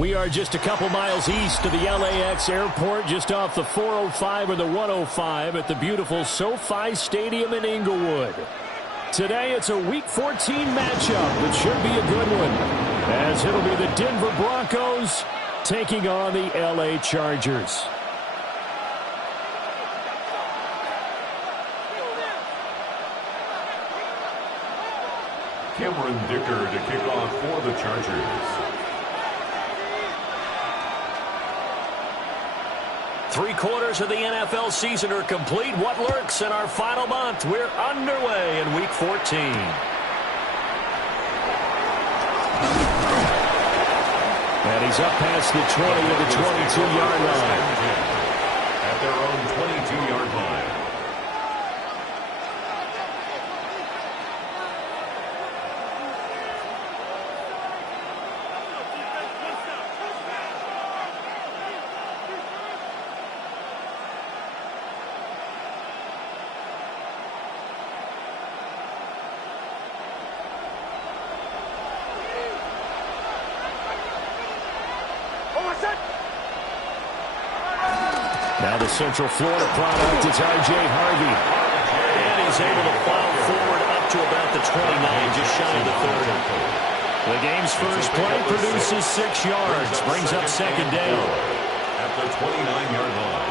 We are just a couple miles east of the LAX airport, just off the 405 or the 105 at the beautiful SoFi Stadium in Inglewood. Today it's a Week 14 matchup that should be a good one, as it'll be the Denver Broncos taking on the LA Chargers. Cameron Dicker to kick off for the Chargers. 3/4 of the NFL season are complete. What lurks in our final month? We're underway in Week 14. And he's up past the 20 to the 22-yard line. At their own 22-yard line. Now the Central Florida product is R.J. Harvey. And he's able to plow forward up to about the 29, just shy of the 30. The game's first play produces 6 yards, brings up second down. At the 29-yard line.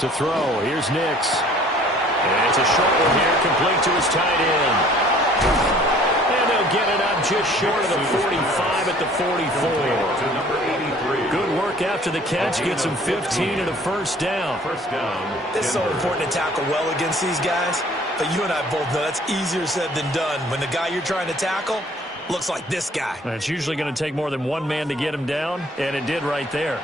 To throw, here's Nix. And it's a short one here, complete to his tight end. And they'll get it up just short of the 45 at the 44. To number 83. Good work after the catch, gets him 15 and a first down. First down. It's so important to tackle well against these guys, but you and I both know that's easier said than done when the guy you're trying to tackle looks like this guy. And it's usually going to take more than one man to get him down, and it did right there.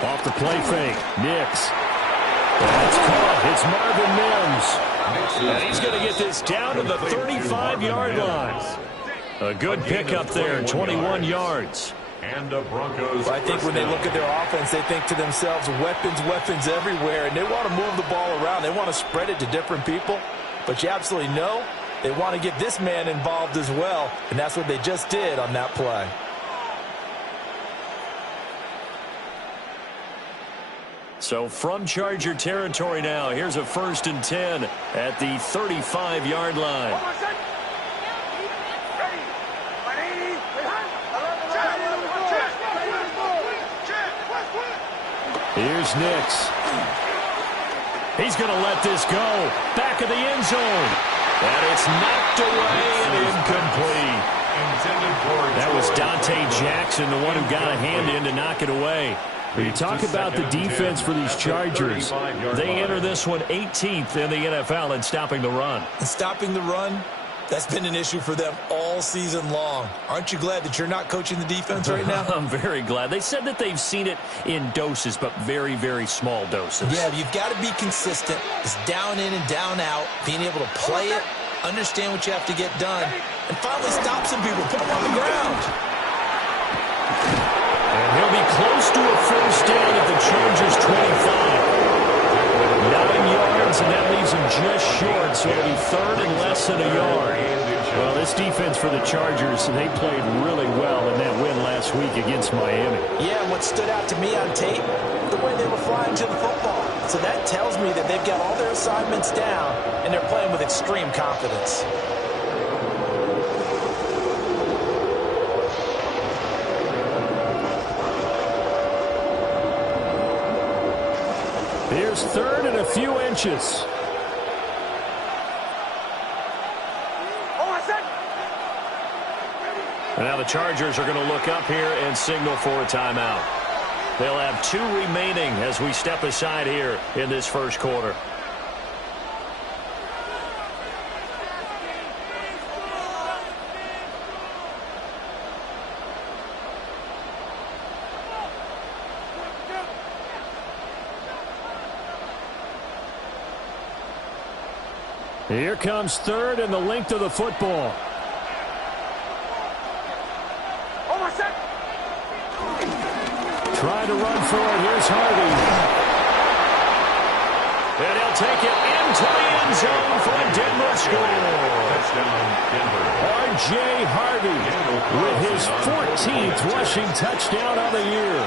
Off the play fake, Nix. That's caught. It's Marvin Mims. And he's going to get this down to the 35-yard line. A good pickup there, 21 yards. And the Broncos. I think when they look at their offense, they think to themselves, weapons everywhere, and they want to move the ball around. They want to spread it to different people. But you absolutely know they want to get this man involved as well, and that's what they just did on that play. So from Charger territory now, here's a 1st and 10 at the 35-yard line. Here's Nix. He's going to let this go. Back of the end zone. And it's knocked away and incomplete. That was Dante Jackson, the one who got a hand in to knock it away. When you talk about the defense for these Chargers, they enter this one 18th in the NFL in stopping the run. And stopping the run, that's been an issue for them all season long. Aren't you glad that you're not coaching the defense right now? I'm very glad. They said that they've seen it in doses, but very, very small doses. Yeah, you've got to be consistent. It's down in and down out, being able to play it, understand what you have to get done, and finally stop some people, put them on the ground. And he'll be close to a first down at the Chargers' 25. 9 yards, and that leaves him just short, so it'll be 3rd and less than a yard. Well, this defense for the Chargers, they played really well in that win last week against Miami. Yeah, and what stood out to me on tape, the way they were flying to the football. So that tells me that they've got all their assignments down, and they're playing with extreme confidence. Here's 3rd and a few inches. And now the Chargers are going to look up here and signal for a timeout. They'll have 2 remaining as we step aside here in this first quarter. Here comes third and the length of the football. Trying to run for it. Here's Harvey. And he'll take it into the end zone for a Denver score. Touchdown, Denver. R.J. Harvey with his 14th rushing touchdown of the year.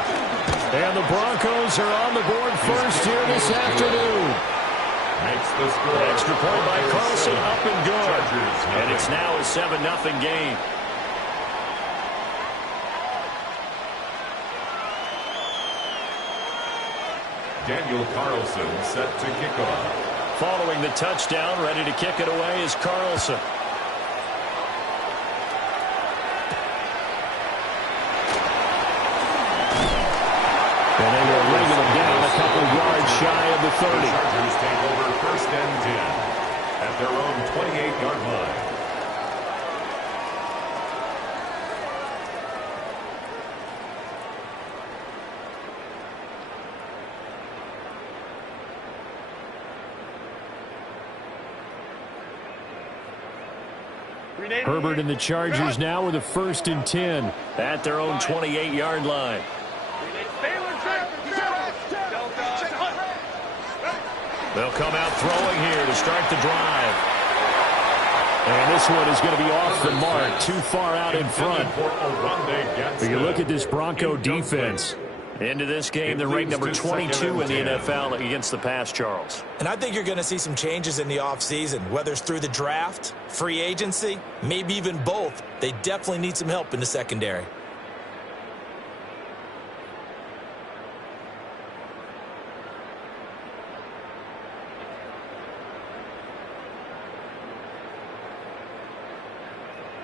And the Broncos are on the board first here this afternoon. Makes the score. Extra point by Carlson, up and good. Chargers, And it's now a 7-0 game. Daniel Carlson set to kick off. Following the touchdown, ready to kick it away is Carlson. And they will ring them down a couple yards shy of the 30. The Chargers take over first and 10 at their own 28-yard line. Herbert and the Chargers now with a 1st and 10 at their own 28-yard line. They'll come out throwing here to start the drive. And this one is going to be off the mark, too far out in front. But you look at this Bronco defense. Into this game, they're ranked number 22 in the NFL against the pass, Charles. And I think you're going to see some changes in the offseason, whether it's through the draft, free agency, maybe even both. They definitely need some help in the secondary.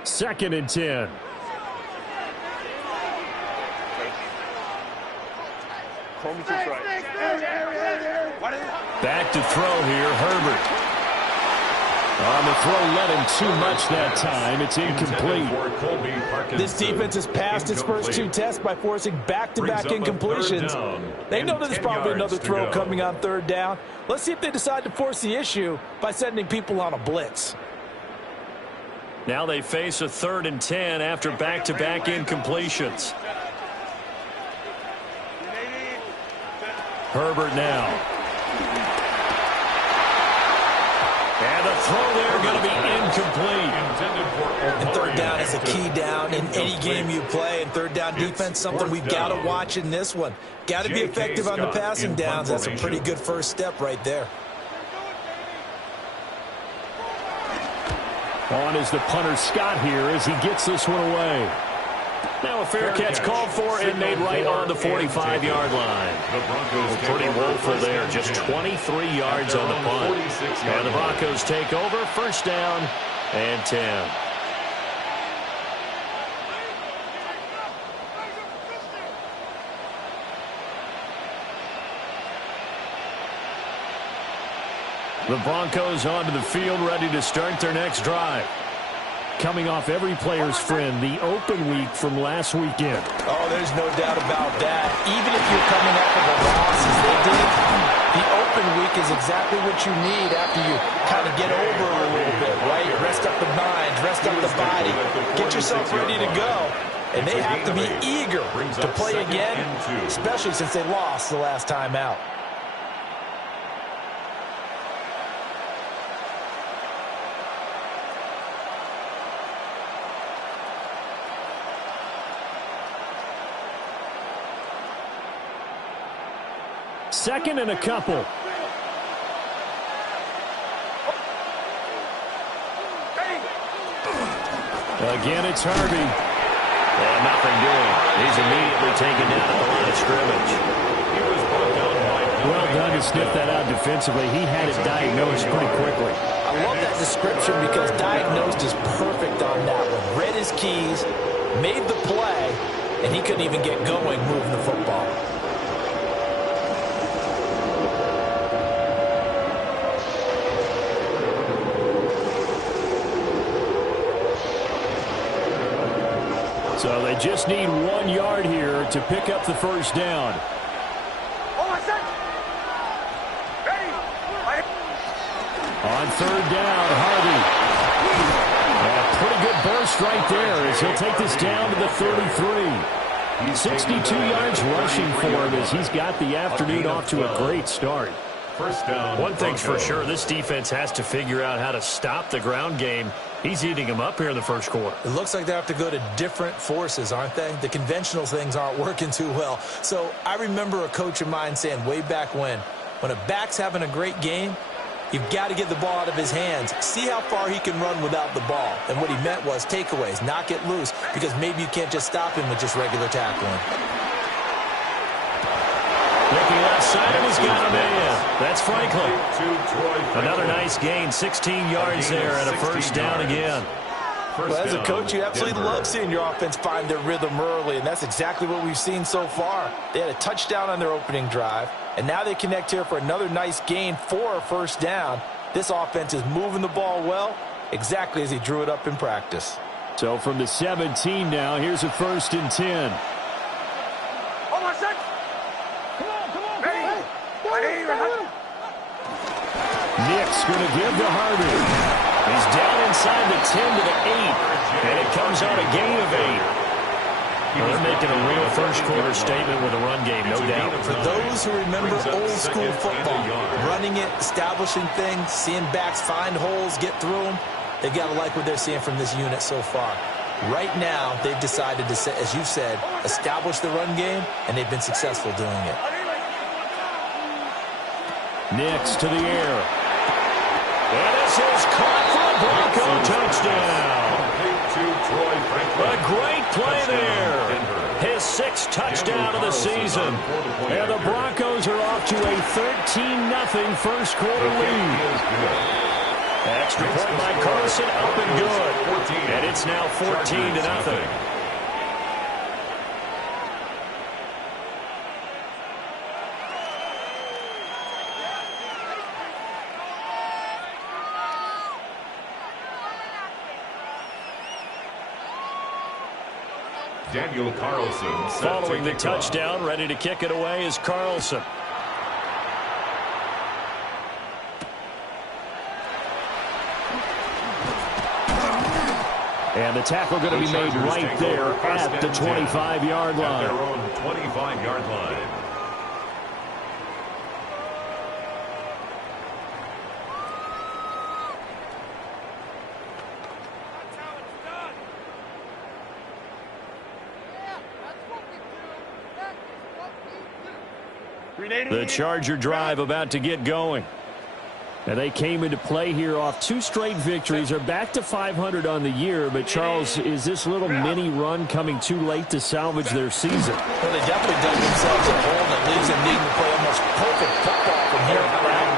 Second and 10. Back to throw here, Herbert. On the throw, let him too much that time. It's incomplete. This defense has passed its first 2 tests by forcing back-to-back incompletions. They know that there's probably another throw coming on 3rd down. Let's see if they decide to force the issue by sending people on a blitz. Now they face a 3rd and 10 after back-to-back incompletions. Herbert now. And the throw there going to be incomplete. And 3rd down is a key down in any game you play. And 3rd down defense, something we've got to watch in this one. Got to be effective on the passing downs. That's a pretty good first step right there. On is the punter Scott here as he gets this one away. Now a fair catch called for and made right on the 45-yard line. Pretty woeful there, just 23 yards on the punt. And the Broncos take over, 1st down and 10. The Broncos onto the field, ready to start their next drive. Coming off every player's friend, the open week from last weekend. Oh, there's no doubt about that. Even if you're coming off of a loss as they did, the open week is exactly what you need after you kind of get over a little bit, right? Rest up the mind, rest up the body, get yourself ready to go. And they have to be eager to play again, especially since they lost the last time out. Second and a couple. Again, it's Harvey. And nothing doing. He's immediately taken down at the line of scrimmage. Well done to sniff that out defensively. He had it diagnosed pretty quickly. I love that description because diagnosed is perfect on that one. Read his keys, made the play, and he couldn't even get going moving the football. So they just need 1 yard here to pick up the first down. On third down, Harvey. A pretty good burst right there as he'll take this down to the 33. 62 yards rushing for him as he's got the afternoon off to a great start. First down. One thing's for sure, this defense has to figure out how to stop the ground game. He's eating them up here in the first quarter. It looks like they have to go to different forces, aren't they? The conventional things aren't working too well. So I remember a coach of mine saying way back when a back's having a great game, you've got to get the ball out of his hands. See how far he can run without the ball. And what he meant was takeaways, not get loose, because maybe you can't just stop him with just regular tackling. Looking left side, and he's got him in. That's Franklin. Another nice gain, 16 yards there, and a first down again. Well, as a coach, you absolutely love seeing your offense find their rhythm early, and that's exactly what we've seen so far. They had a touchdown on their opening drive, and now they connect here for another nice gain for a first down. This offense is moving the ball well, exactly as he drew it up in practice. So from the 17 now, here's a 1st and 10. Nick's going to give to Harvey. He's down inside the 10 to the 8, and it comes out a gain of 8. Well, they're making a real first-quarter statement with a run game, no doubt. For those who remember old-school football, running it, establishing things, seeing backs find holes, get through them, they've got to like what they're seeing from this unit so far. Right now, they've decided to, as you said, establish the run game, and they've been successful doing it. Nick's to the air. And this is caught for a Bronco touchdown. A great play there. His 6th touchdown of the season. And the Broncos are off to a 13-0 first quarter lead. Extra point by Carlson, up and good. And it's now 14-0. Daniel Carlson. Following the touchdown, ready to kick it away is Carlson. And the tackle going to be made right there at the 25-yard line. At their own 25-yard line. The Charger drive about to get going. And they came into play here off 2 straight victories. They're back to 500 on the year. But, Charles, is this little mini run coming too late to salvage their season? Well, they definitely dug themselves a hole that leaves them needing to play almost perfect football from here on out.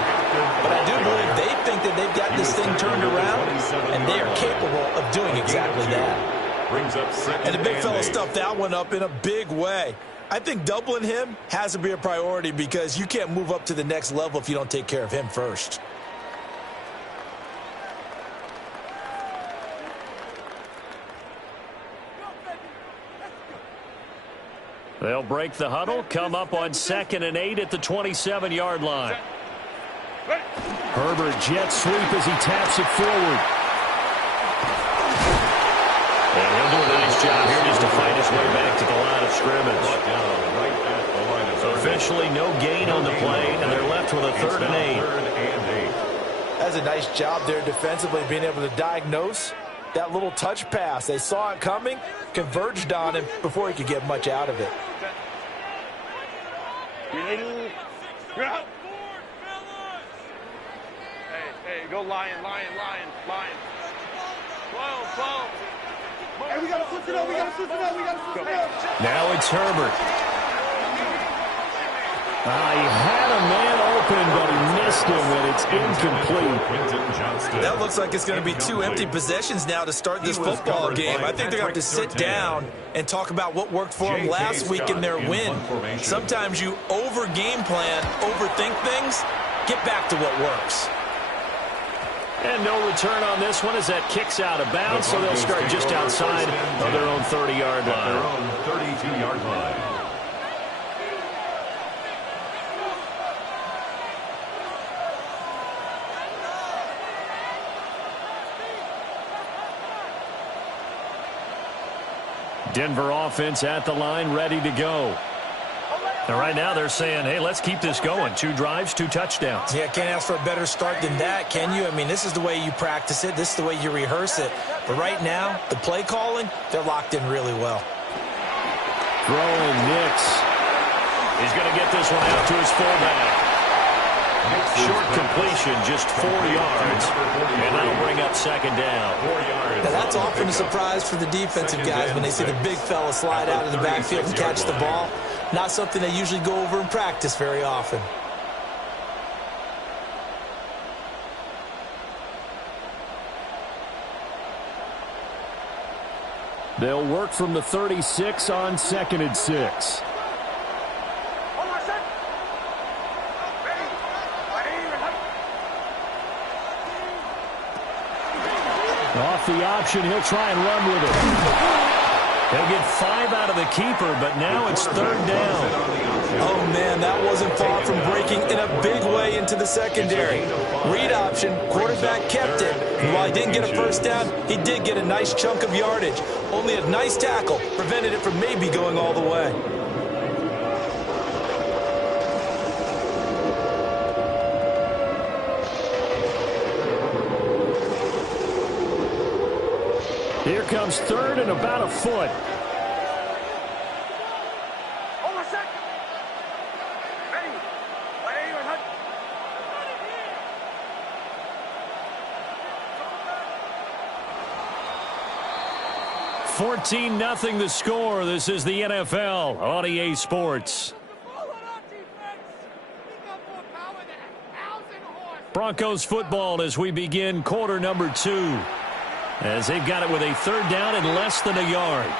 But I do believe they think that they've got this thing turned around, and they are capable of doing exactly that. And the big fella stuffed that one up in a big way. I think doubling him has to be a priority because you can't move up to the next level if you don't take care of him first. They'll break the huddle, come up on 2nd and 8 at the 27-yard line. Herbert jet sweep as he taps it forward. And he'll do a nice job here just to fight his way back to the line of scrimmage. Officially no gain on the play, and they're left with a 3rd and 8. That's a nice job there defensively, being able to diagnose that little touch pass. They saw it coming, converged on him before he could get much out of it. Hey, go lion. Slow. Hey, we got to switch it up. Now it's Herbert. He had a man open, but he missed him, and it's incomplete. That looks like it's going to be 2 empty possessions now to start this football game. I think they're going to have to sit down and talk about what worked for them last week in their win. Sometimes you over-game plan, overthink things, get back to what works. And no return on this one as that kicks out of bounds, so they'll start just outside of their own 30-yard line. Their own 32-yard line. Denver offense at the line, ready to go. And right now they're saying, hey, let's keep this going. 2 drives, 2 touchdowns. Yeah, can't ask for a better start than that, can you? I mean, this is the way you practice it. This is the way you rehearse it. But right now, the play calling, they're locked in really well. Throwing Nix. He's going to get this one out to his fullback. Short completion, just 4 yards. And that'll bring up second down. 4 yards. Now, that's often a surprise for the defensive guys when they see the big fella slide out of the backfield and catch the ball. Not something they usually go over in practice very often. They'll work from the 36 on 2nd and 6. Off the option, he'll try and run with it. They'll get 5 out of the keeper, but now it's 3rd down. Oh, man, that wasn't far from breaking in a big way into the secondary. Read option, quarterback kept it. And while he didn't get a first down, he did get a nice chunk of yardage. Only a nice tackle prevented it from maybe going all the way. Here comes 3rd and about a foot. $14-0 the score. This is the NFL on EA Sports. Broncos football as we begin quarter number 2. As they've got it with a 3rd down and less than a yard.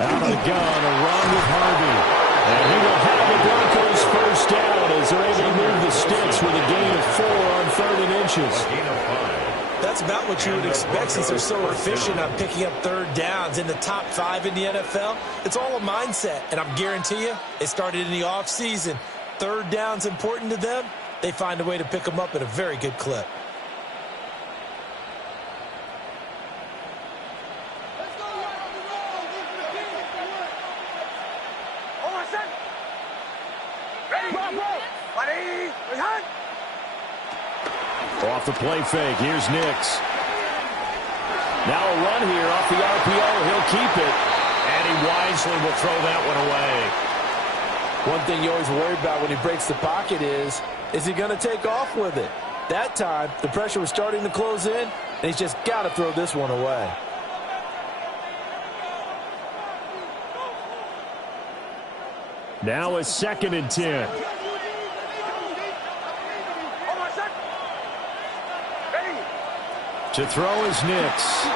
Out of the gun, a run with Harvey. And he will have the Broncos first down as they're able to move the sticks with a gain of 4 on 3rd and inches. That's about what you would expect since they're so efficient on picking up 3rd downs in the top 5 in the NFL. It's all a mindset, and I guarantee you, it started in the offseason. 3rd down's important to them. They find a way to pick them up at a very good clip. Off the play fake, here's Nix. Now a run here off the RPO, he'll keep it. And he wisely will throw that one away. One thing you always worry about when he breaks the pocket is he going to take off with it? That time, the pressure was starting to close in, and he's just got to throw this one away. Now it's 2nd and 10. To throw is Nix.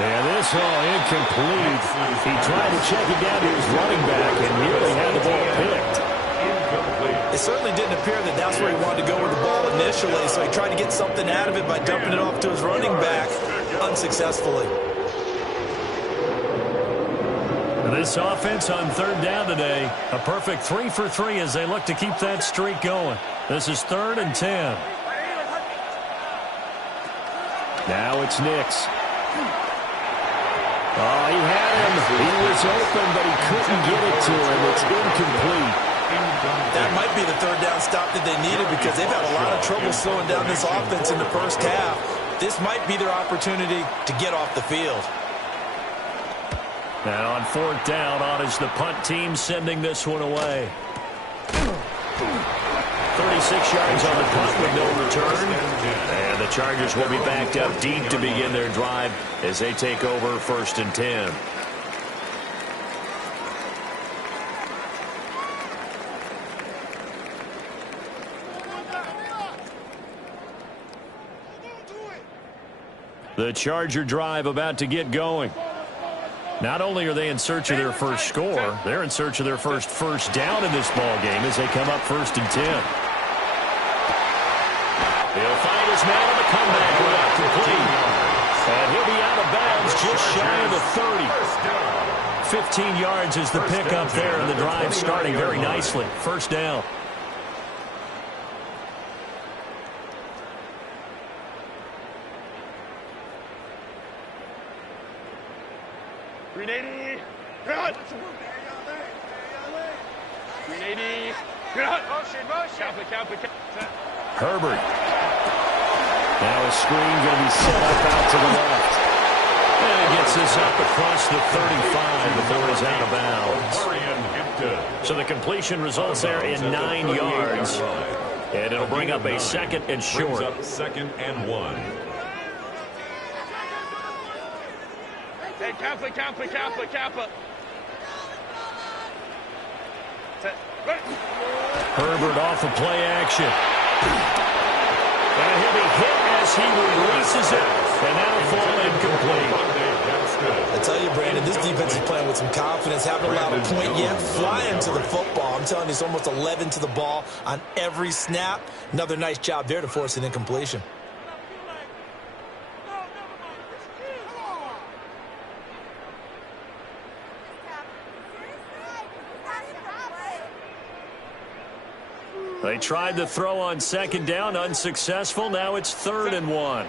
And this incomplete. He tried to check it down to his running back and nearly had the ball picked. It certainly didn't appear that that's where he wanted to go with the ball initially, so he tried to get something out of it by dumping it off to his running back unsuccessfully. This offense on 3rd down today, a perfect 3 for 3 as they look to keep that streak going. This is 3rd and 10. Now it's Nix. Oh, he had him. He was open, but he couldn't get it to him. It's incomplete. That might be the third down stop that they needed because they've had a lot of trouble slowing down this offense in the first half. This might be their opportunity to get off the field. And on fourth down, on is the punt team sending this one away. 36 yards on the punt with no return. And the Chargers will be backed up deep to begin their drive as they take over 1st and 10. The Charger drive about to get going. Not only are they in search of their first score, they're in search of their first down in this ball game as they come up 1st and 10. He'll find his man on the comeback route complete. And he'll be out of bounds just shy of the 30. 15 yards is the pickup there, and the drive starting very nicely. 1st down. Grenade! Good! Grenade! Good! Motion! Count it. Herbert. Now a screen going to be set up out to the left. And he gets this up across the 35 before he's out of bounds. So the completion results there in 9 yards. And it'll bring up a 2nd and short. 2nd and 1. Hey, Kappa. Herbert off of play action. And he'll be hit as he releases it. And that'll fall incomplete. I tell you, Brandon, this defense is playing with some confidence. Haven't allowed a point yet. Flying to the football. I'm telling you, it's almost 11 to the ball on every snap. Another nice job there to force an incompletion. They tried to throw on 2nd down, unsuccessful. Now it's 3rd and 1.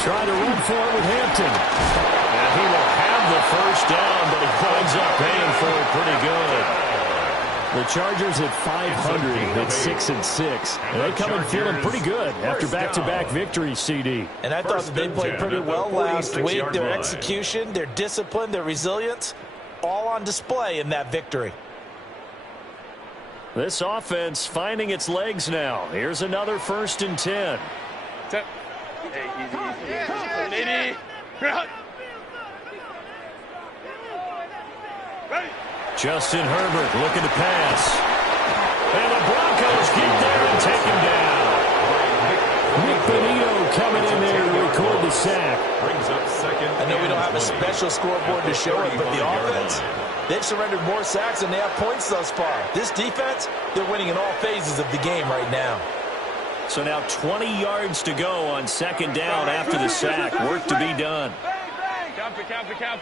Trying to run for it with Hampton. And he will have the 1st down, but he winds up paying for it pretty good. The Chargers at 500 at 6-6. And they come in feeling pretty good after back-to-back victories, CD. And I thought that they played pretty well last week. Their execution, their discipline, their resilience, all on display in that victory. This offense finding its legs now. Here's another 1st and 10. Hey, easy. Justin Herbert looking to pass. And the Broncos get there and take him down. Nick Benito coming in there to record the sack. Brings up 2nd. I know we don't have a special scoreboard to show it, but the offense, they've surrendered more sacks than they have points thus far. This defense, they're winning in all phases of the game right now. So now 20 yards to go on 2nd down after the sack. Work to be done. Count.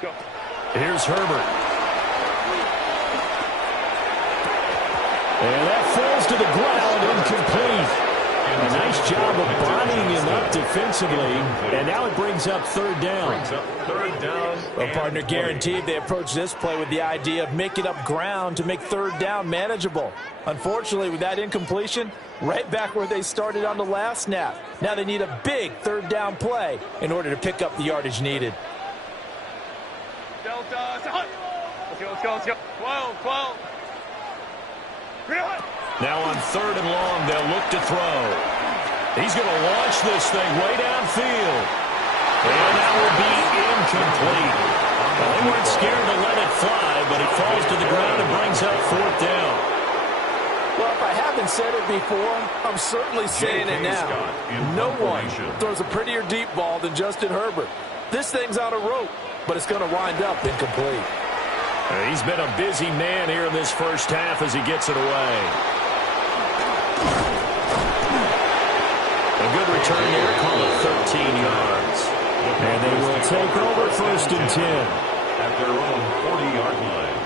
Go. Here's Herbert. And that falls to the ground, incomplete. A nice job of bodying him up defensively. And now it brings up 3rd down. Well, partner, guaranteed they approach this play with the idea of making up ground to make 3rd down manageable. Unfortunately, with that incompletion, right back where they started on the last snap. Now they need a big 3rd down play in order to pick up the yardage needed. Delta. Let's go. 12. Now on 3rd and long, they'll look to throw. He's going to launch this thing way downfield. And that will be incomplete. Well, they weren't scared to let it fly, but it falls to the ground and brings up 4th down. Well, if I haven't said it before, I'm certainly saying it now. No one throws a prettier deep ball than Justin Herbert. This thing's on a rope, but it's going to wind up incomplete. He's been a busy man here in this first half as he gets it away. A good return here, call it 13 yards. And they will take over 1st and 10. At their own 40-yard line.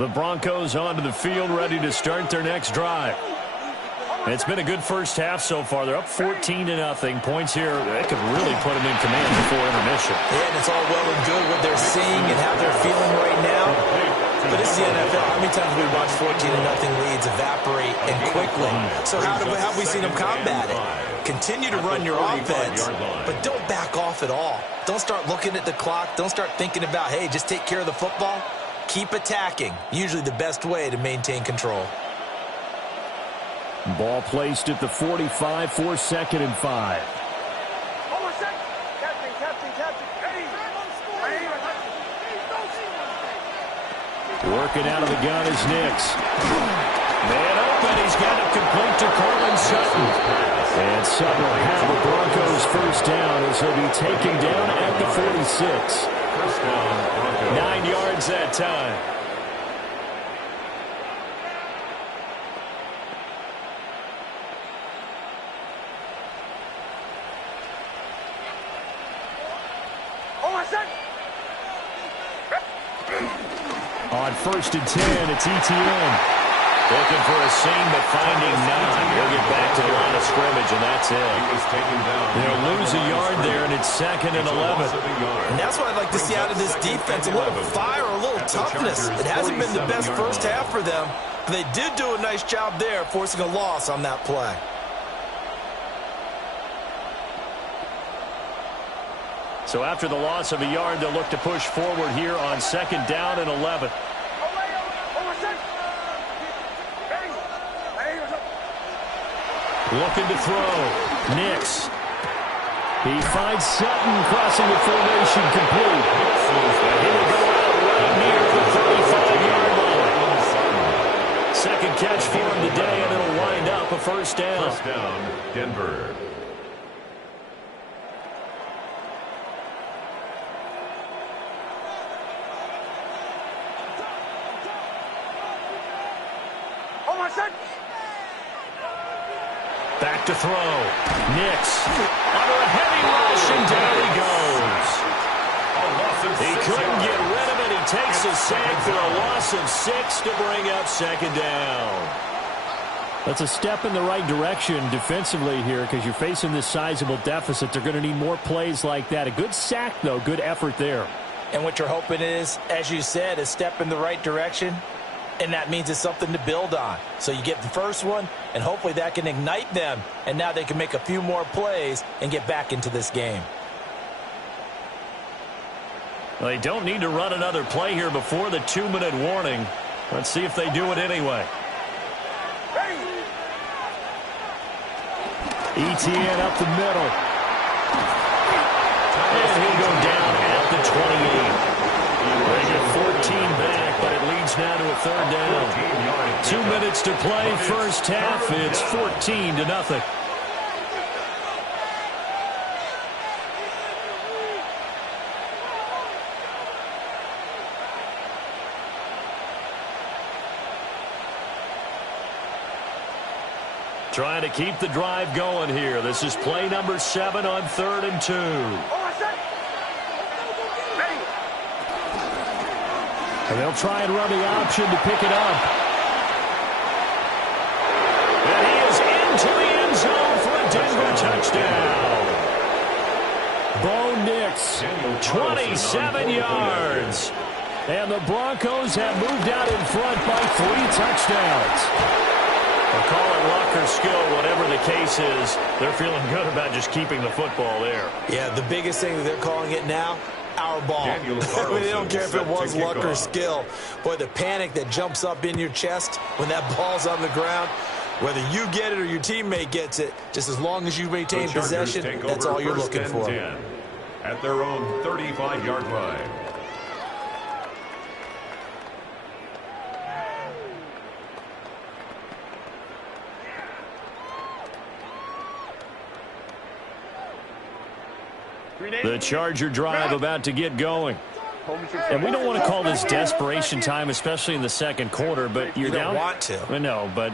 The Broncos onto the field, ready to start their next drive. It's been a good first half so far. They're up 14-0. Points here, they could really put them in command before intermission. Yeah, and it's all well and good what they're seeing and how they're feeling right now. But this is the NFL. How many times have we watched 14-0 leads evaporate and quickly? So how have we seen them combat it? Continue to run your offense, but don't back off at all. Don't start looking at the clock. Don't start thinking about, hey, just take care of the football. Keep attacking. Usually the best way to maintain control. Ball placed at the 45 for 2nd and 5. Working out of the gun is Nix. Man open, he's got it complete to Cortland Sutton. And Sutton will have the Broncos first down as he'll be taken down at the 46. 9 yards that time. On 1st and 10, it's ETN. Looking for a seam, but finding none. He'll get back to the line of scrimmage, and that's it. They'll lose a yard there, and it's 2nd and 11. And that's what I'd like to see out of this defense, a little fire, a little toughness. It hasn't been the best first half for them, but they did do a nice job there, forcing a loss on that play. So after the loss of a yard, they'll look to push forward here on 2nd down and 11. Looking to throw. Nix. He finds Sutton crossing the formation complete. He will go out right near the 35-yard line. Second catch for him today, and it'll wind up a first down. First down, Denver. Back to throw. Nix under a heavy rush, and down he goes. He couldn't get rid of it. He takes a sack for a loss of 6 to bring up 2nd down. That's a step in the right direction defensively here because you're facing this sizable deficit. They're going to need more plays like that. A good sack, though. Good effort there. And what you're hoping is, as you said, a step in the right direction. And that means it's something to build on. So you get the first one, and hopefully that can ignite them. And now they can make a few more plays and get back into this game. Well, they don't need to run another play here before the 2-minute warning. Let's see if they do it anyway. ETN up the middle. And he'll go down at the 28. They get 14 back, but it leads now to a 3rd down. 2 minutes to play, first half. It's 14-0. Trying to keep the drive going here. This is play number 7 on 3rd and 2. And they'll try and run the option to pick it up. And he is into the end zone for a Denver touchdown. Bo Nix, 27 yards. And the Broncos have moved out in front by 3 touchdowns. They'll call it luck or skill, whatever the case is. They're feeling good about just keeping the football there. Yeah, the biggest thing that they're calling it now, our ball. I mean, they don't care if it was luck or skill. Boy, the panic that jumps up in your chest when that ball's on the ground, whether you get it or your teammate gets it, just as long as you maintain possession, that's all you're looking for. 10 at their own 35-yard line. The Charger drive about to get going. And we don't want to call this desperation time, especially in the second quarter, but you're down. You don't want to. No, but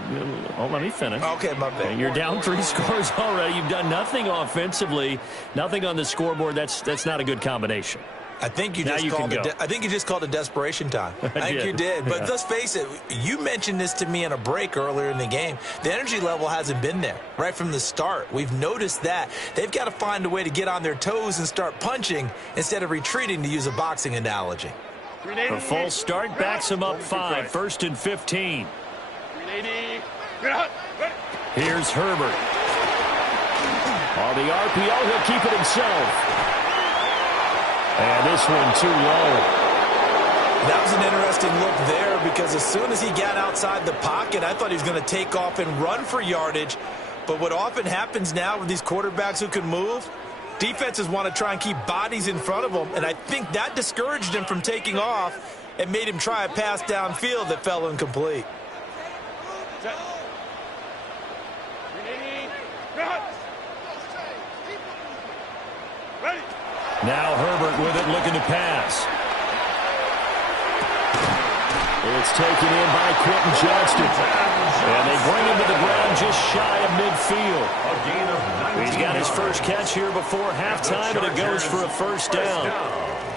let me finish. Okay, my bad. You're down 3 scores already. You've done nothing offensively, nothing on the scoreboard. That's not a good combination. I think you just called a desperation time. I think you did. But let's face it, you mentioned this to me in a break earlier in the game. The energy level hasn't been there right from the start. We've noticed that. They've got to find a way to get on their toes and start punching instead of retreating, to use a boxing analogy. A false start backs him up 5, 1st and 15. Here's Herbert. On the RPO, he'll keep it himself. And this one too low. That was an interesting look there, because as soon as he got outside the pocket, I thought he was going to take off and run for yardage. But what often happens now with these quarterbacks who can move, defenses want to try and keep bodies in front of them, and I think that discouraged him from taking off and made him try a pass downfield that fell incomplete. Now Herbert with it, looking to pass. It's taken in by Quentin Johnston. And they bring him to the ground just shy of midfield. He's got his first catch here before halftime, and it goes for a first down.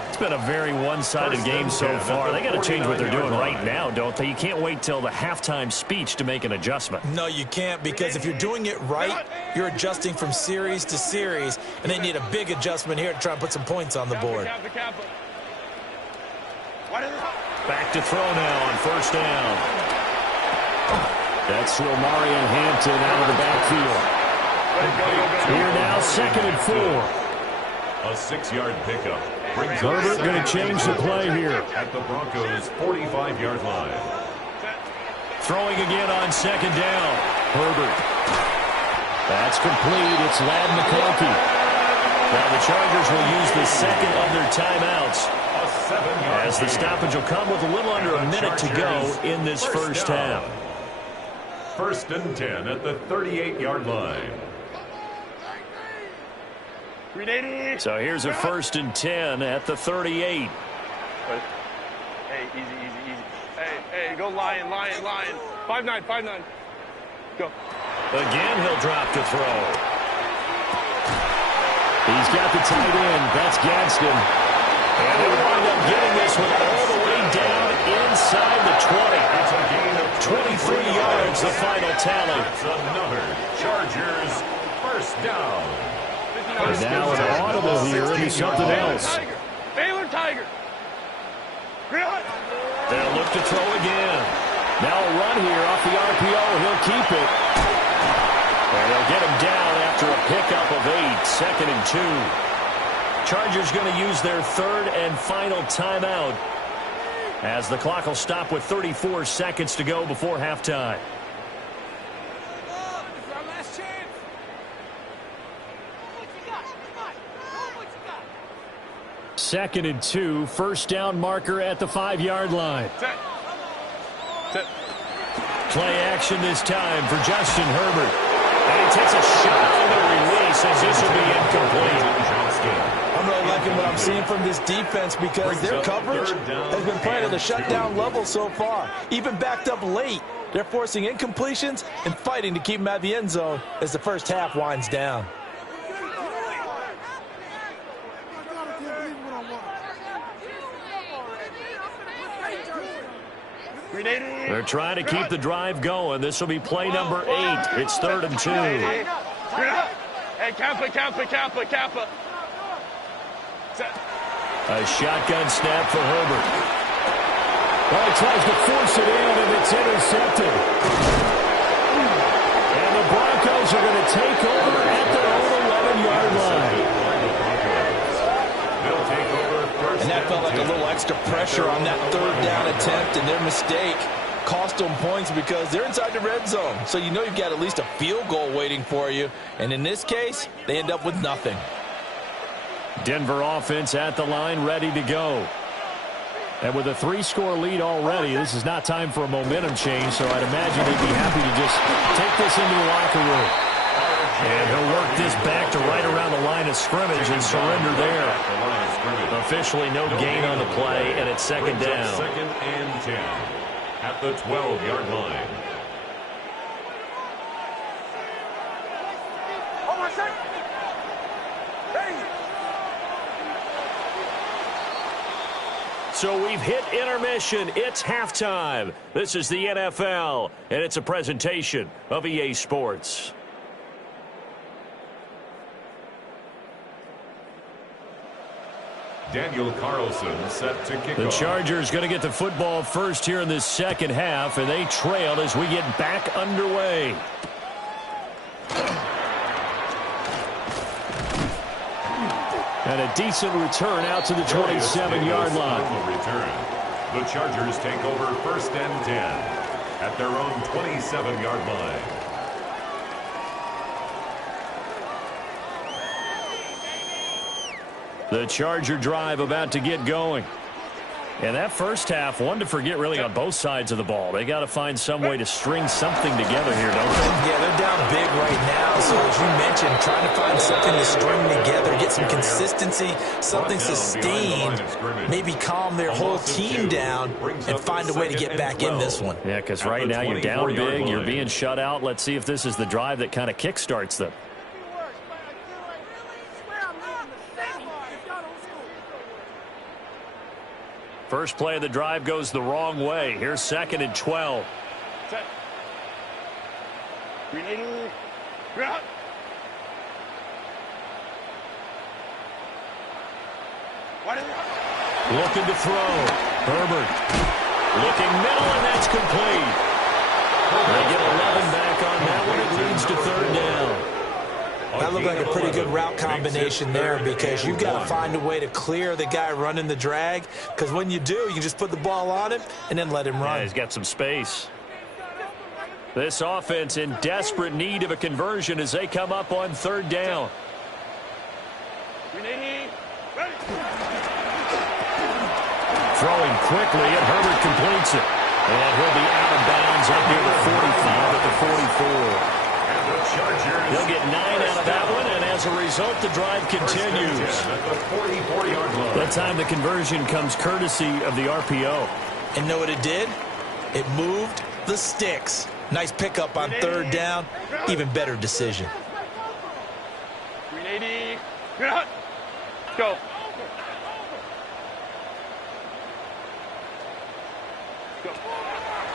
It's been a very one-sided game so far. They got to change what they're doing right now, don't they? You can't wait till the halftime speech to make an adjustment. No, you can't, because if you're doing it right, you're adjusting from series to series, and they need a big adjustment here to try and put some points on the board. Back to throw now on first down. That's to Omarion Hampton out of the backfield. Here now, 2nd and 4. A 6-yard pickup. Herbert going to change the play here. At the Broncos' 45-yard line. Throwing again on 2nd down. Herbert. That's complete. It's Ladd McConkey. Now the Chargers will use the 2nd of their timeouts, as the stoppage will come with a little under a minute to go in this first half. 1st and 10 at the 38-yard line. So here's a 1st and 10 at the 38. Hey, easy. Hey, go Lion. 5-9. Go. Again, he'll drop to throw. He's got the tight end. That's Gadsden. And they wind up getting this one all the way down inside the 20. It's a gain of 23 yards, the final tally. It's another Chargers first down. And now an audible here into something else. Baylor Tiger. They'll look to throw again. Now a run here off the RPO. He'll keep it. And they'll get him down after a pickup of 8, 2nd and 2. Chargers going to use their 3rd and final timeout, as the clock will stop with 34 seconds to go before halftime. 2nd and 2, first down marker at the 5-yard line. Set. Play action this time for Justin Herbert. And he takes a shot on the release, as this will be incomplete. I'm really liking what I'm seeing from this defense, because their coverage has been playing at a shutdown level so far. Even backed up late, they're forcing incompletions and fighting to keep them out of the end zone as the first half winds down. They're trying to keep the drive going. This will be play number 8. It's 3rd and 2. Hey, Kappa. A shotgun snap for Herbert. Well, he tries to force it in, and it's intercepted. And the Broncos are going to take over at their own 11-yard line. And that felt like a little extra pressure on that 3rd down attempt, and their mistake cost them points because they're inside the red zone. So you know you've got at least a field goal waiting for you. And in this case, they end up with nothing. Denver offense at the line, ready to go. And with a 3-score lead already, this is not time for a momentum change, so I'd imagine they'd be happy to just take this into the locker room. And he'll work this back to right around the line of scrimmage and surrender there. Officially no gain on the play, and it's 2nd down. 2nd and 10 at the 12-yard line. So we've hit intermission. It's halftime. This is the NFL, and it's a presentation of EA Sports. Daniel Carlson set to kick The off. Chargers going to get the football first here in this second half, and they trailed as we get back underway. And a decent return out to the 27-yard line. Return. The Chargers take over first and 10 at their own 27-yard line. The Charger drive about to get going. And that first half, one to forget really on both sides of the ball. They got to find some way to string something together here, don't they? Yeah, they're down big right now. So as you mentioned, trying to find something to string together, get some consistency, something sustained, maybe calm their whole team down and find a way to get back in this one. Yeah, because right now you're down big, you're being shut out. Let's see if this is the drive that kind of kickstarts them. First play of the drive goes the wrong way. Here's 2nd and 12. Set. Looking to throw. Herbert. Looking middle, and that's complete. They get 11 back on that one. It leads to 3rd down. That looked like a pretty good route combination there because you've got to find a way to clear the guy running the drag, because when you do, you can just put the ball on him and then let him run. Yeah, he's got some space. This offense in desperate need of a conversion as they come up on 3rd down. Throwing quickly, and Herbert completes it. And he'll be out of bounds up near the 45 at the 44. They'll get 9 out of that one, and as a result, the drive continues. That time the conversion comes courtesy of the RPO. And know what it did? It moved the sticks. Nice pickup on 3rd down. Even better decision. 380. Go.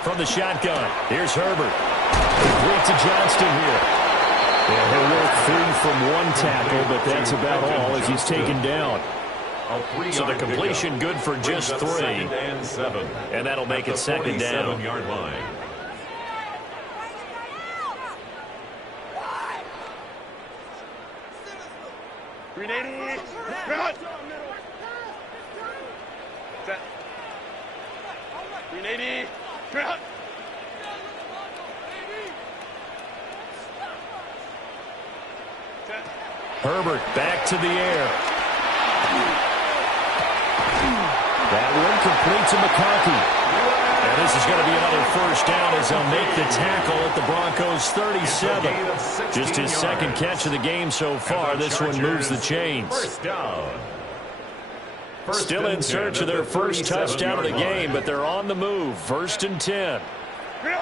From the shotgun, here's Herbert. Complete to Johnston here. Yeah, he'll work free from one tackle, but that's about all as he's taken down. So the completion good for just 3. And that'll make it 2nd down. Line. Set. 380. Herbert back to the air. That one complete to McConkey. And this is going to be another 1st down as they'll make the tackle at the Broncos' 37. Just his 2nd catch of the game so far. This one moves the chains. Still in search of their first touchdown of the game, but they're on the move. 1st and 10. Quick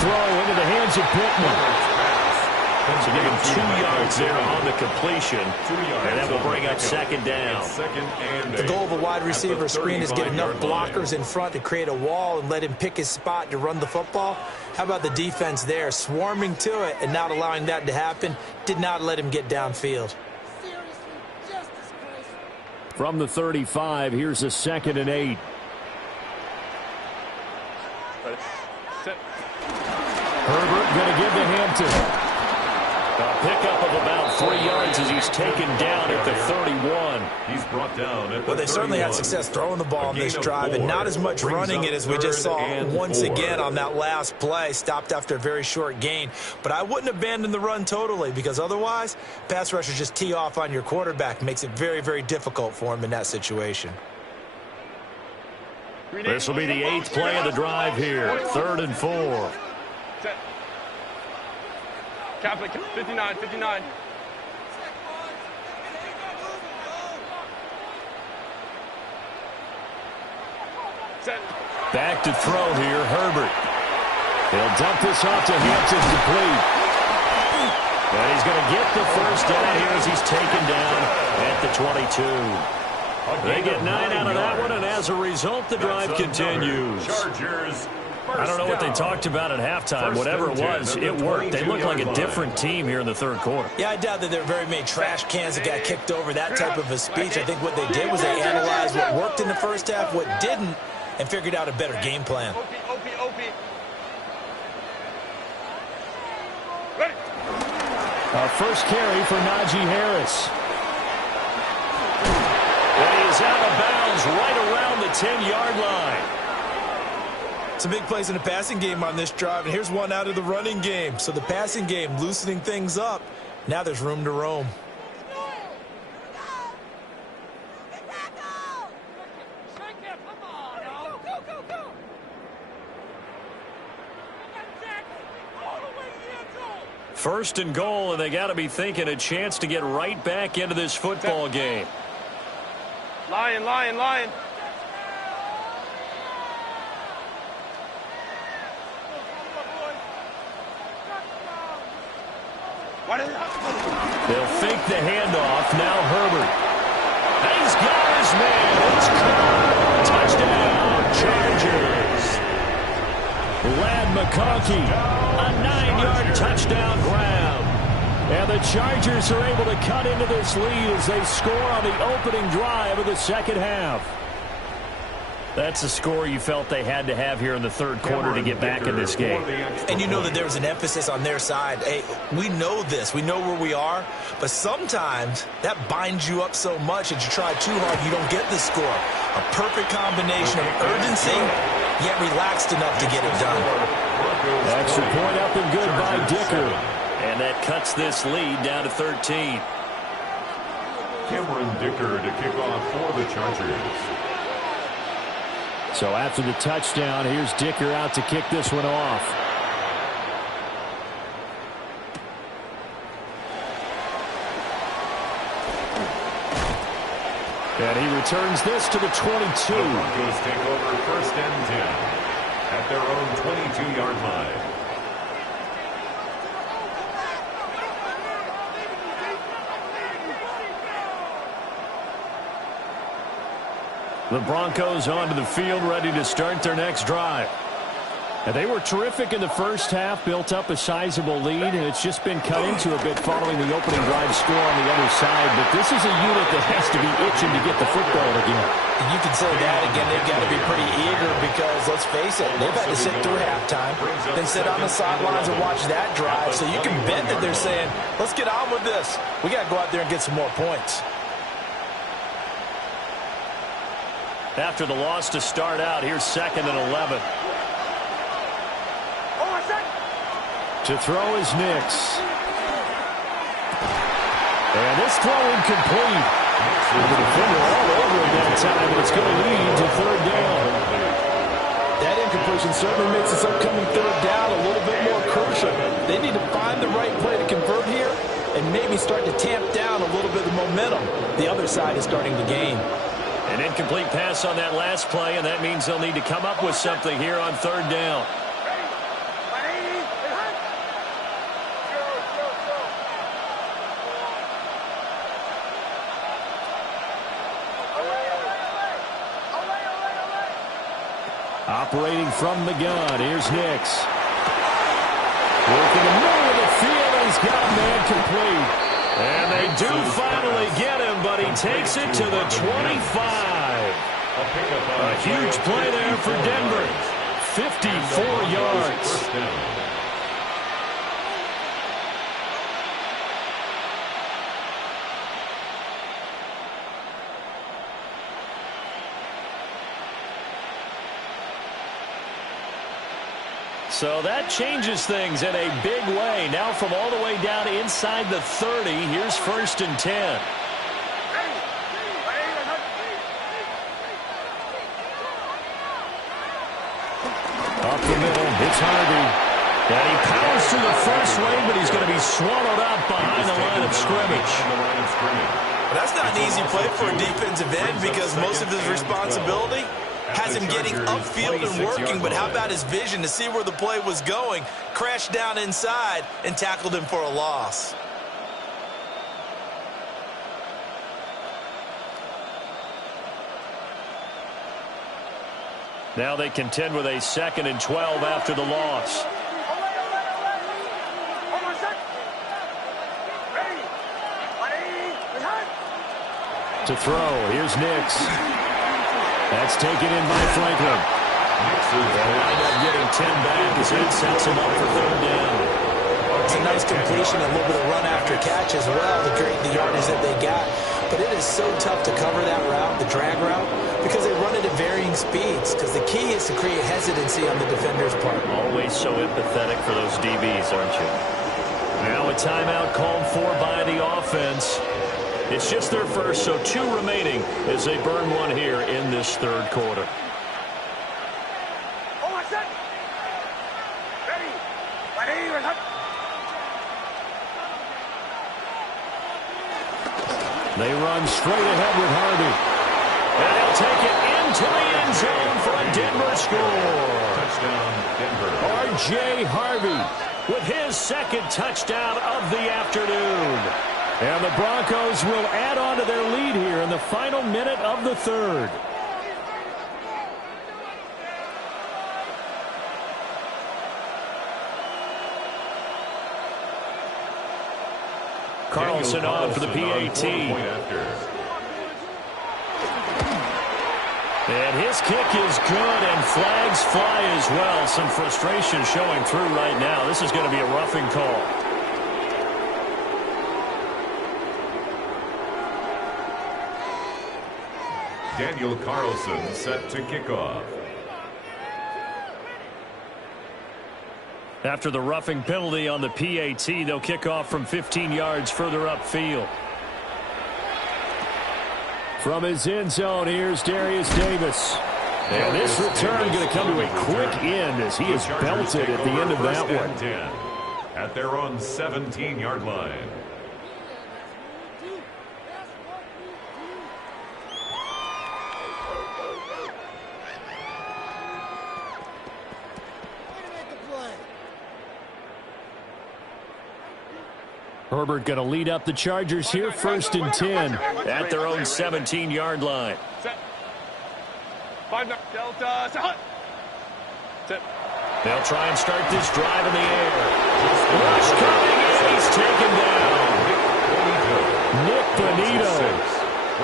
throw into the hands of Pittman. So give him 2 yards there on the completion, and that will bring up 2nd down. The goal of a wide receiver screen is get enough blockers in front to create a wall and let him pick his spot to run the football. How about the defense there, swarming to it and not allowing that to happen? Did not let him get downfield. From the 35, here's a 2nd and 8. Herbert going to give to Hampton. A pickup of about 3 yards as he's taken down at the 31. He's brought down at the Well, they certainly had success throwing the ball on this drive and not as much running it as we just saw once again on that last play. Stopped after a very short gain. But I wouldn't abandon the run totally, because otherwise, pass rushers just tee off on your quarterback. Makes it very, very difficult for him in that situation. This will be the 8th play of the drive here. 3rd and 4. Set. Catholic, 59, 59. Set. Back to throw here, Herbert. He'll dump this off to Hampton, complete. And he's going to get the 1st down here as he's taken down at the 22. They get 9 out of that one, and as a result, the drive continues. Chargers. I don't know what they talked about at halftime. Whatever it was, it worked. They looked like a different team here in the third quarter. Yeah, I doubt that there were very many trash cans that got kicked over, that type of a speech. I think what they did was they analyzed what worked in the first half, what didn't, and figured out a better game plan. First carry for Najee Harris. And he is out of bounds right around the 10-yard line. Some big plays in the passing game on this drive, and here's one out of the running game. So the passing game loosening things up. Now there's room to roam. First and goal, and they got to be thinking a chance to get right back into this football game. Lion, lion, lion. They'll fake the handoff. Now Herbert. And he's got his man. It's caught. Touchdown, Chargers. Lad McConkey, a 9-yard touchdown grab. And the Chargers are able to cut into this lead as they score on the opening drive of the second half. That's a score you felt they had to have here in the third quarter to get back in this game. And you know that there was an emphasis on their side. Hey, we know this. We know where we are. But sometimes that binds you up so much that you try too hard, you don't get the score. A perfect combination of urgency, yet relaxed enough to get it done. Extra point up and good by Dicker. And that cuts this lead down to 13. Cameron Dicker to kick off for the Chargers. So after the touchdown, here's Dicker out to kick this one off. And he returns this to the 22. The Broncos take over first and 10 at their own 22-yard line. The Broncos onto the field, ready to start their next drive. And they were terrific in the first half, built up a sizable lead, and it's just been cut into a bit following the opening drive score on the other side. But this is a unit that has to be itching to get the football again. And you can say that again. They've got to be pretty eager because, let's face it, they've had to sit through halftime, then sit on the sidelines and watch that drive. So you can bet that they're saying, let's get on with this. We got to go out there and get some more points. After the loss to start out, here's 2nd and 11. To throw is Nix. And this throw incomplete. The defender all over it that time, and it's going to lead to third down. That incompletion certainly makes this upcoming third down a little bit more crucial. They need to find the right play to convert here and maybe start to tamp down a little bit of momentum the other side is starting to gain. An incomplete pass on that last play, and that means they'll need to come up with something here on third down. Operating from the gun, here's Nix. Working the middle of the field, and he's got a man complete. And they do finally get him, but he takes it to the 25. A huge play there for Denver. 54 yards. So that changes things in a big way. Now from all the way down inside the 30, here's 1st and 10. Up the middle, it's Harvey. And he powers through the first lane, but he's going to be swallowed up behind the line of scrimmage. But that's not an easy play for a defensive end because most of his responsibility has him getting upfield and working, but how about his vision to see where the play was going, crashed down inside, and tackled him for a loss. Now they contend with a 2nd and 12 after the loss. To throw, here's Nix. That's taken in by Franklin. They'll wind up getting 10 back as that sets him up for 3rd down. It's a nice completion, a little bit of run after catch as well to create the yardage that they got. But it is so tough to cover that route, the drag route, because they run it at varying speeds. Because the key is to create hesitancy on the defender's part. Always so empathetic for those DBs, aren't you? Now a timeout called for by the offense. It's just their first, so 2 remaining as they burn one here in this 3rd quarter. They run straight ahead with Harvey. And he'll take it into the end zone for a Denver score. Touchdown, Denver. R.J. Harvey with his 2nd touchdown of the afternoon. And the Broncos will add on to their lead here in the final minute of the 3rd. Carlson on for the PAT. And his kick is good, and flags fly as well. Some frustration showing through right now. This is going to be a roughing call. Daniel Carlson set to kick off. After the roughing penalty on the PAT, they'll kick off from 15 yards further upfield. From his end zone, here's Darius Davis. And this return going to come to a quick end as he is belted at the end of that one. 10 at their own 17-yard line. Herbert going to lead up the Chargers here, 1st and 10. At their own 17-yard line. Set. 5 Delta. Set. Set. They'll try and start this drive in the air. Rush coming in. He's taken down. Nick Bonito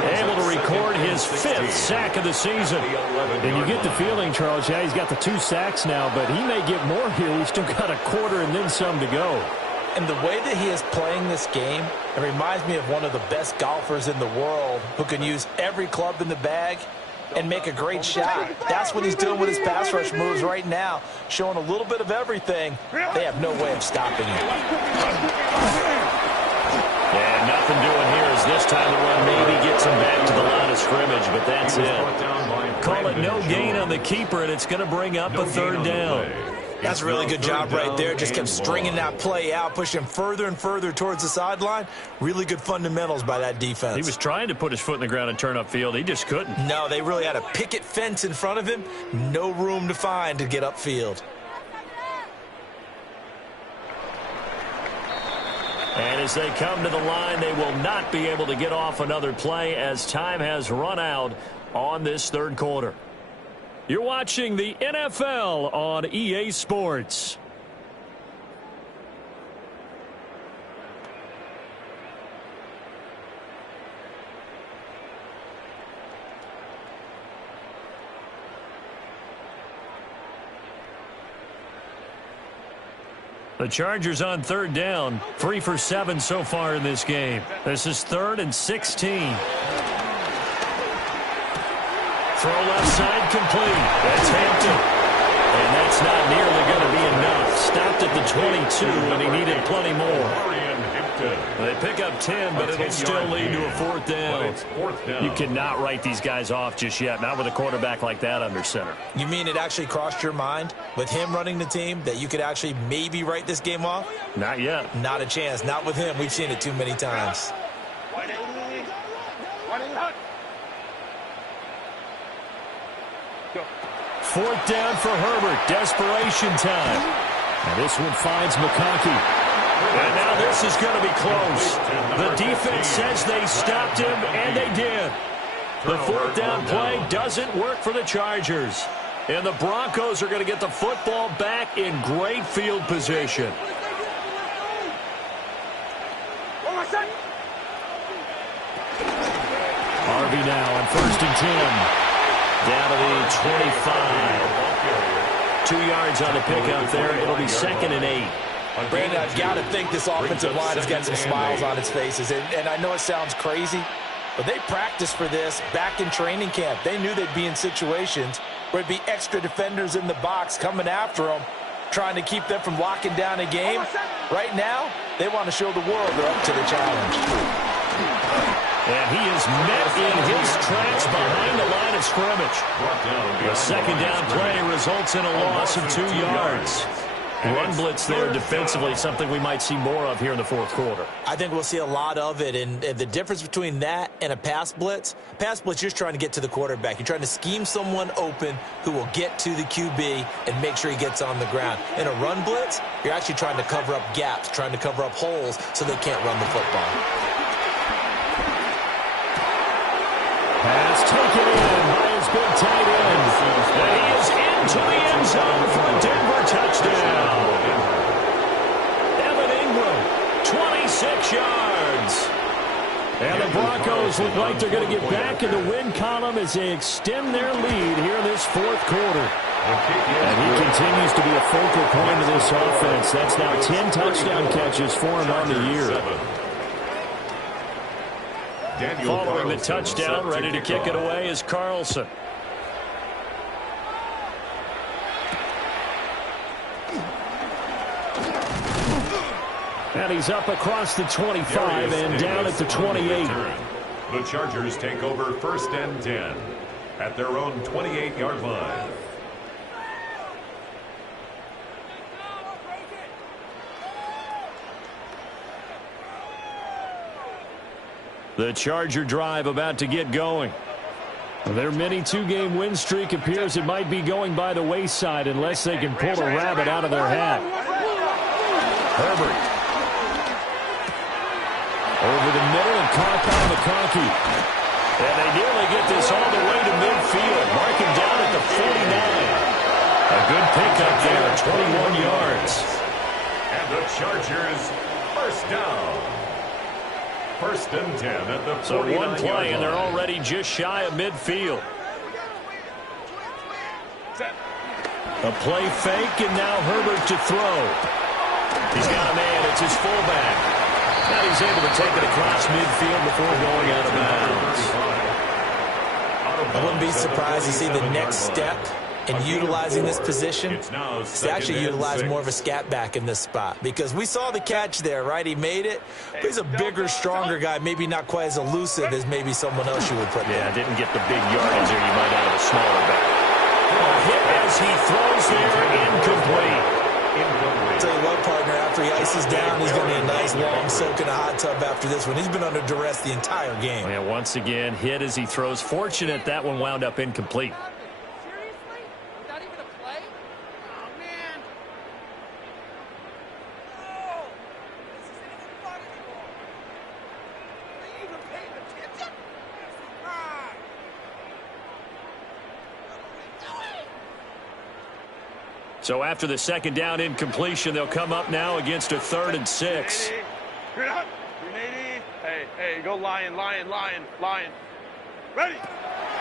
able to record his 5th sack of the season. And you get the feeling, Charles, yeah, he's got the 2 sacks now, but he may get more here. He's still got a quarter and then some to go. And the way that he is playing this game, it reminds me of one of the best golfers in the world who can use every club in the bag and make a great shot. That's what he's doing with his pass rush moves right now, showing a little bit of everything. They have no way of stopping him. And nothing doing here as this time the run maybe gets him back to the line of scrimmage, but that's it. Call it no gain on the keeper, and it's going to bring up a 3rd down. That's a really good job right there. Just kept stringing that play out, pushing further and further towards the sideline. Really good fundamentals by that defense. He was trying to put his foot in the ground and turn upfield. He just couldn't. No, they really had a picket fence in front of him. No room to find to get upfield. And as they come to the line, they will not be able to get off another play as time has run out on this 3rd quarter. You're watching the NFL on EA Sports. The Chargers on 3rd down, 3 for 7 so far in this game. This is 3rd and 16. Throw left side complete. That's Hampton. And that's not nearly going to be enough. Stopped at the 22, and he needed plenty more. They pick up 10, but it'll still lead to a 4th down. You cannot write these guys off just yet, not with a quarterback like that under center. You mean it actually crossed your mind with him running the team that you could actually maybe write this game off? Not yet. Not a chance. Not with him. We've seen it too many times. 4th down for Herbert. Desperation time. And this one finds McConkey. And now this is going to be close. The defense says they stopped him, and they did. The 4th down play doesn't work for the Chargers. And the Broncos are going to get the football back in great field position. Harvey now on 1st and 10. Down to the 25. 2 yards on the pickup there. It'll be 2nd and 8. Brandon, I've got to think this offensive line has got some smiles on its faces. And I know it sounds crazy, but they practiced for this back in training camp. They knew they'd be in situations where it'd be extra defenders in the box coming after them, trying to keep them from locking down a game. Right now, they want to show the world they're up to the challenge. And he is met in his tracks behind the line of scrimmage. The 2nd down play results in a loss of 2 yards. Run blitz there defensively, something we might see more of here in the 4th quarter. I think we'll see a lot of it, and the difference between that and a pass blitz, you're just trying to get to the quarterback. You're trying to scheme someone open who will get to the QB and make sure he gets on the ground. In a run blitz, you're actually trying to cover up gaps, trying to cover up holes so they can't run the football. Pass taken in by his big tight end. And he is into the end zone for a Denver touchdown. Evan Ingram, 26 yards. And the Broncos look like they're going to get back in the win column as they extend their lead here in this 4th quarter. And he continues to be a focal point of this offense. That's now 10 touchdown catches for him on the year. Following the touchdown, ready to kick it away is Carlson. And he's up across the 25 and down at the 28. The Chargers take over 1st and 10 at their own 28-yard line. The Charger drive about to get going. Their mini 2-game win streak appears it might be going by the wayside unless they can pull a rabbit out of their hat. Herbert. Over the middle and caught by McConkey. And they nearly get this all the way to midfield. Mark him down at the 49. A good pickup there, 21 yards. And the Chargers first down. 1st and 10 at the 49-yard So one play, and they're line. already just shy of midfield. A play fake, and now Herbert to throw. He's got a man. It's his fullback. Now he's able to take it across midfield before going out of bounds. I wouldn't be surprised to see the next step in utilizing this position. It's to actually utilize more of a scat back in this spot, because we saw the catch there, right? He made it, but he's a bigger, stronger guy, maybe not quite as elusive as maybe someone else you would put there. Yeah, didn't get the big yardage there you might out of a smaller back. A hit as he throws there, incomplete. I'll tell you what, partner, after he ices down, he's going to need a nice long soak in a hot tub after this one. He's been under duress the entire game. Yeah, once again, hit as he throws. Fortunate that one wound up incomplete. So after the 2nd down incompletion, they'll come up now against a 3rd and 6. Hey, go Lion. Ready.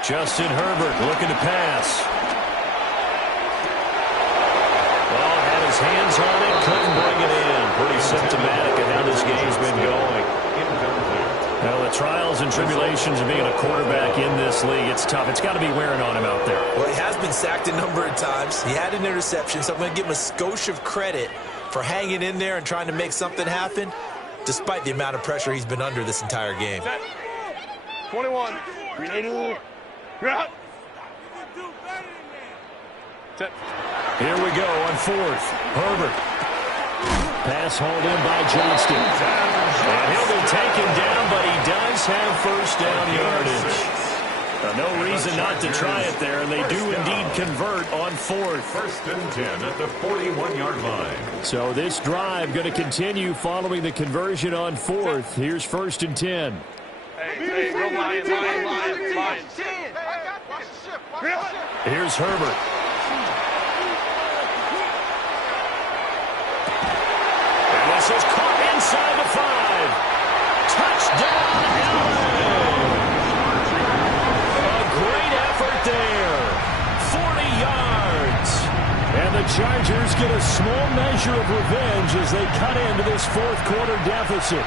Justin Herbert looking to pass. Well, had his hands on it, couldn't bring it in. Pretty symptomatic of how this game's been going. Well, the trials and tribulations of being a quarterback in this league, it's tough. It's got to be wearing on him out there. Well, he has been sacked a number of times. He had an interception, so I'm going to give him a skosh of credit for hanging in there and trying to make something happen, despite the amount of pressure he's been under this entire game. 21. Here we go on 4th. Herbert. Pass hauled in by Johnston. And he'll be taken down, but he does have 1st down yardage. No reason not to try it there, and they do indeed convert on 4th. 1st and 10 at the 41-yard line. So this drive going to continue following the conversion on 4th. Here's 1st and 10. Hey, go Lion. Here's Herbert. This is caught inside the 5. Touchdown, LA! A great effort there. 40 yards. And the Chargers get a small measure of revenge as they cut into this fourth quarter deficit.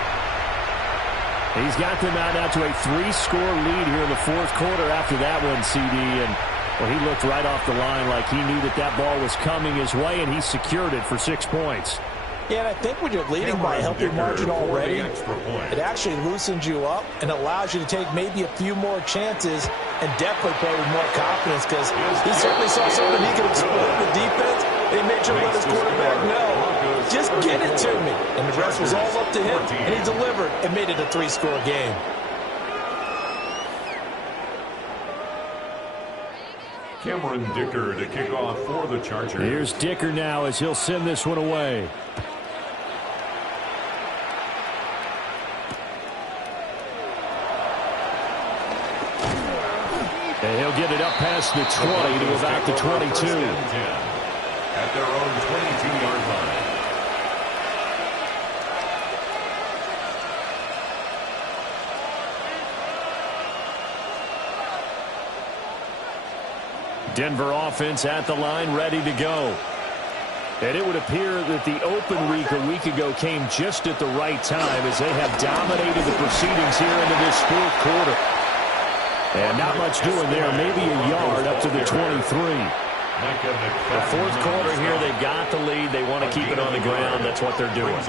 He's got them out now to a 3-score lead here in the fourth quarter after that one, CD. And well, he looked right off the line like he knew that that ball was coming his way, and he secured it for 6 points. Yeah, and I think when you're leading by a healthy margin already, it actually loosens you up and allows you to take maybe a few more chances and definitely play with more confidence, because he certainly saw something he could exploit the defense. He made sure to let his quarterback know, just get it to me. And the rest was all up to him, and he delivered and made it a 3-score game. Cameron Dicker to kick off for the Chargers. Here's Dicker now as he'll send this one away. And he'll get it up past the 20 to about the 22. At their own 22-yard line. Denver offense at the line, ready to go. And it would appear that the open week a week ago came just at the right time as they have dominated the proceedings here into this fourth quarter. And not much doing there, maybe a yard up to the 23. The fourth quarter here, they've got the lead. They want to keep it on the ground. That's what they're doing.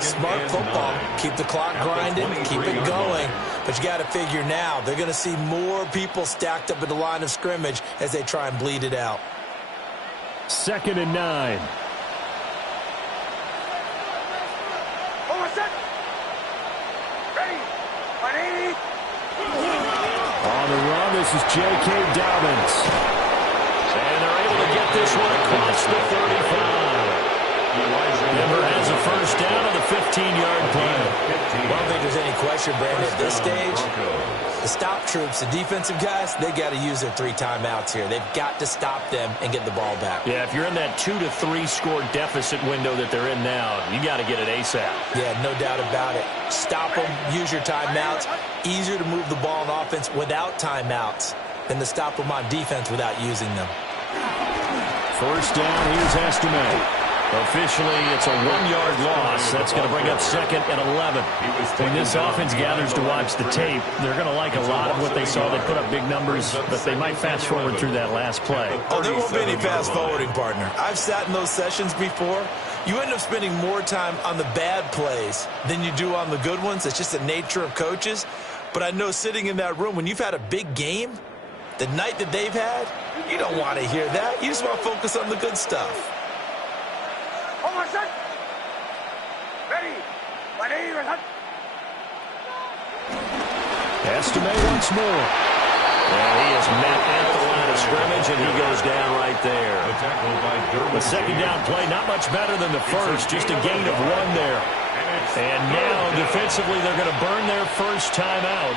Smart football. Keep the clock grinding, keep it going. But you got to figure now, they're going to see more people stacked up at the line of scrimmage as they try and bleed it out. 2nd and 9. On the run, this is J.K. Dobbins. And they're able to get this one across the 35. Denver has a first down on the 15-yard play. I don't think there's any question, Brandon, at this stage, the stop troops, the defensive guys, they got to use their 3 timeouts here. They've got to stop them and get the ball back. Yeah, if you're in that 2 to 3 score deficit window that they're in now, you got to get it ASAP. Yeah, no doubt about it. Stop them, use your timeouts. Easier to move the ball on offense without timeouts than to stop them on defense without using them. First down, here's Estime. Officially, it's a 1-yard loss. That's going to bring up 2nd and 11. When this offense gathers to watch the tape, they're going to like a lot of what they saw. They put up big numbers, but they might fast forward through that last play. Oh, there won't be any fast forwarding, partner. I've sat in those sessions before. You end up spending more time on the bad plays than you do on the good ones. It's just the nature of coaches. But I know sitting in that room, when you've had a big game, the night that they've had, you don't want to hear that. You just want to focus on the good stuff. Estime once more. And he is met at the line of scrimmage, and he goes down right there. The second down play, not much better than the first, just a gain of 1 there. And now, defensively, they're going to burn their first time out.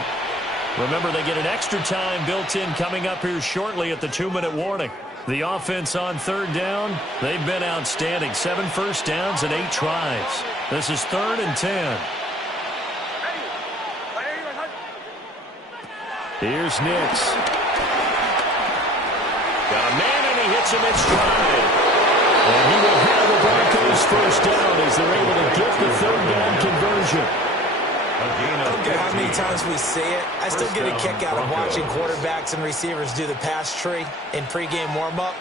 Remember, they get an extra time built in coming up here shortly at the 2-minute warning. The offense on 3rd down, they've been outstanding. 7 first downs and 8 tries. This is 3rd and 10. Here's Nix. Got a man, and he hits him in stride. And he will have the Broncos first down as they're able to get the 3rd down conversion. I don't care how many times we see it. I still get a kick out of watching quarterbacks and receivers do the pass tree in pregame warm-up.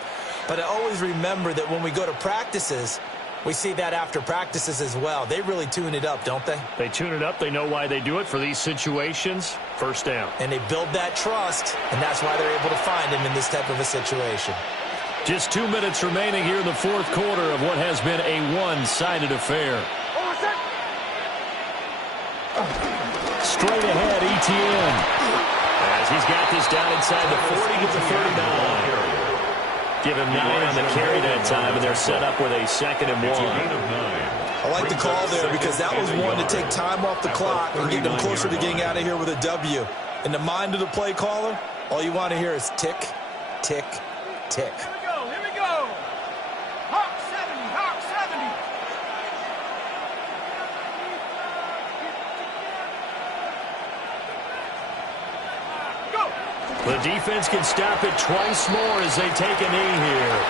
But I always remember that when we go to practices, we see that after practices as well. They really tune it up, don't they? They tune it up. They know why they do it for these situations. First down. And they build that trust, and that's why they're able to find him in this type of a situation. Just 2 minutes remaining here in the fourth quarter of what has been a one-sided affair. Straight ahead, Etienne. As he's got this down inside the 40 to the 39. Give him 9 on the carry that time, and they're set up with a 2nd and 1. I like the call there because that was one to take time off the clock and get them closer to getting out of here with a W. In the mind of the play caller, all you want to hear is tick, tick, tick. Here we go. Hawk 70, Hawk 70. The defense can stop it twice more as they take a knee here.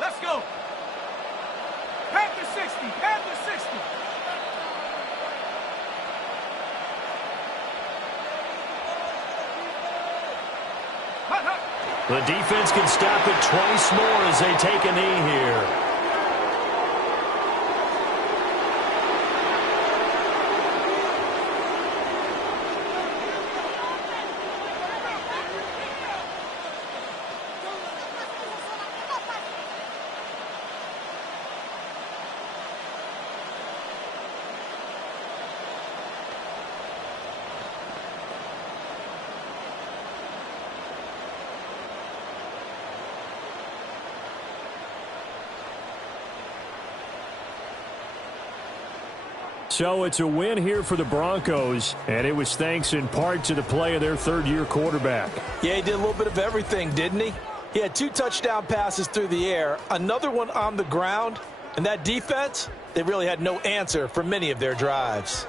Let's go. Head to 60. Head to 60. The defense can stop it twice more as they take a knee here. So it's a win here for the Broncos, and it was thanks in part to the play of their third-year quarterback. Yeah, he did a little bit of everything, didn't he? He had 2 touchdown passes through the air, another one on the ground, and that defense, they really had no answer for many of their drives.